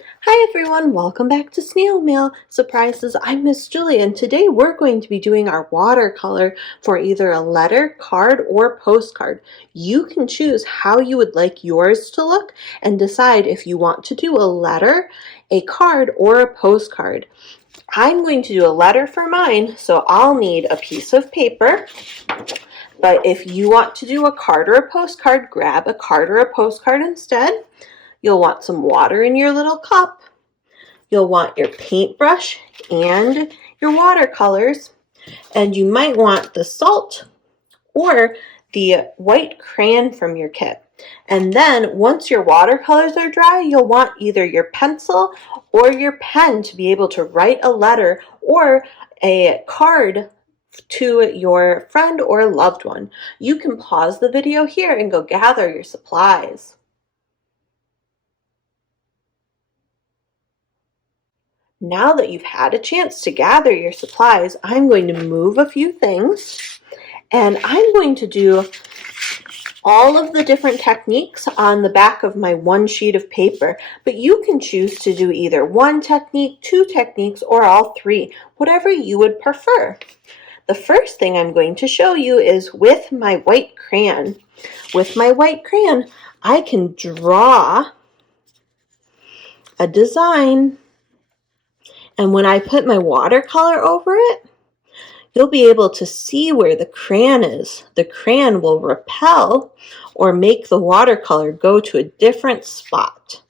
Hi everyone, welcome back to Snail Mail. Surprises, I'm Miss Julia, and today we're going to be doing our watercolor for either a letter, card, or postcard. You can choose how you would like yours to look and decide if you want to do a letter, a card, or a postcard. I'm going to do a letter for mine, so I'll need a piece of paper. But if you want to do a card or a postcard, grab a card or a postcard instead. You'll want some water in your little cup. You'll want your paintbrush and your watercolors, and you might want the salt or the white crayon from your kit. And then once your watercolors are dry, you'll want either your pencil or your pen to be able to write a letter or a card to your friend or loved one. You can pause the video here and go gather your supplies. Now that you've had a chance to gather your supplies, I'm going to move a few things, and I'm going to do all of the different techniques on the back of my one sheet of paper, but you can choose to do either one technique, two techniques, or all three, whatever you would prefer. The first thing I'm going to show you is with my white crayon. With my white crayon, I can draw a design. And when I put my watercolor over it, you'll be able to see where the crayon is. The crayon will repel or make the watercolor go to a different spot.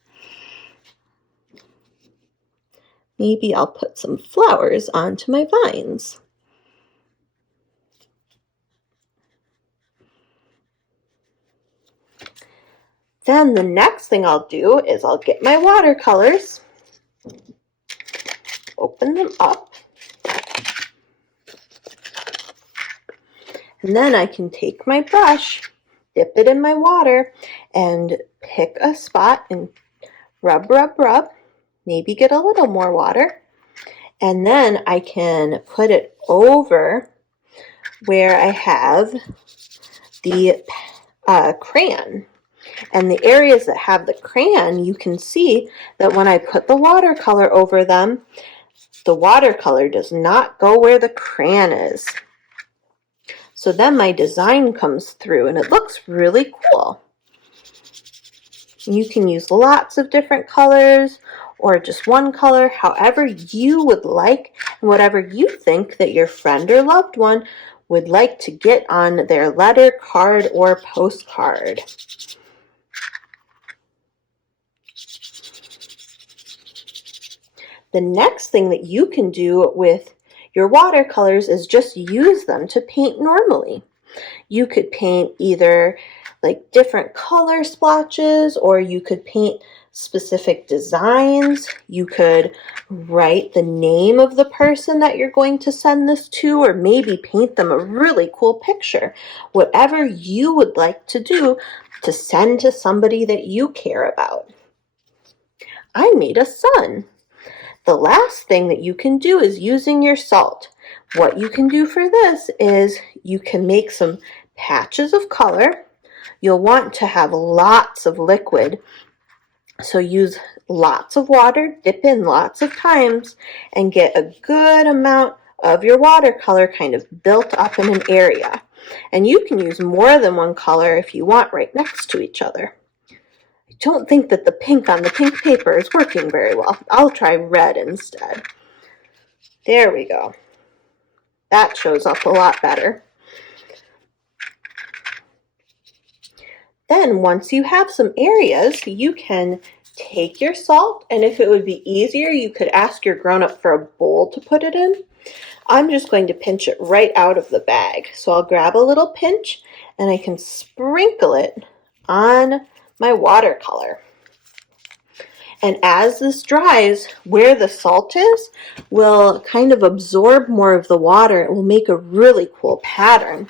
Maybe I'll put some flowers onto my vines. Then the next thing I'll do is I'll get my watercolors, open them up, and then I can take my brush, dip it in my water, and pick a spot and rub, rub, rub, maybe get a little more water, and then I can put it over where I have the crayon. And the areas that have the crayon, you can see that when I put the watercolor over them, the watercolor does not go where the crayon is. So then my design comes through and it looks really cool. You can use lots of different colors or just one color, however you would like, and whatever you think that your friend or loved one would like to get on their letter, card, or postcard. The next thing that you can do with your watercolors is just use them to paint normally. You could paint either like different color splotches, or you could paint specific designs. You could write the name of the person that you're going to send this to, or maybe paint them a really cool picture. Whatever you would like to do to send to somebody that you care about. I made a sun. The last thing that you can do is using your salt. What you can do for this is you can make some patches of color. You'll want to have lots of liquid, so use lots of water, dip in lots of times, and get a good amount of your watercolor kind of built up in an area. And you can use more than one color if you want right next to each other. I don't think that the pink on the pink paper is working very well. I'll try red instead. There we go. That shows up a lot better. Then once you have some areas, you can take your salt, and if it would be easier, you could ask your grown-up for a bowl to put it in. I'm just going to pinch it right out of the bag. So I'll grab a little pinch and I can sprinkle it on my watercolor. And as this dries, where the salt is will kind of absorb more of the water. It will make a really cool pattern.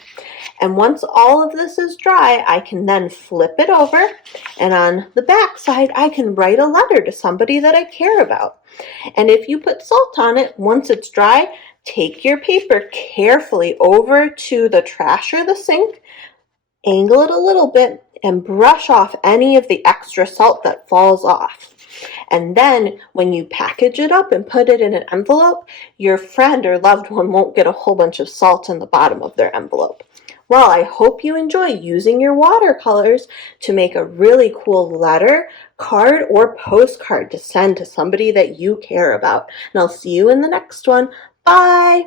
And once all of this is dry, I can then flip it over, and on the back side, I can write a letter to somebody that I care about. And if you put salt on it, once it's dry, take your paper carefully over to the trash or the sink, angle it a little bit, and brush off any of the extra salt that falls off. And then when you package it up and put it in an envelope, your friend or loved one won't get a whole bunch of salt in the bottom of their envelope. Well, I hope you enjoy using your watercolors to make a really cool letter, card, or postcard to send to somebody that you care about. And I'll see you in the next one. Bye!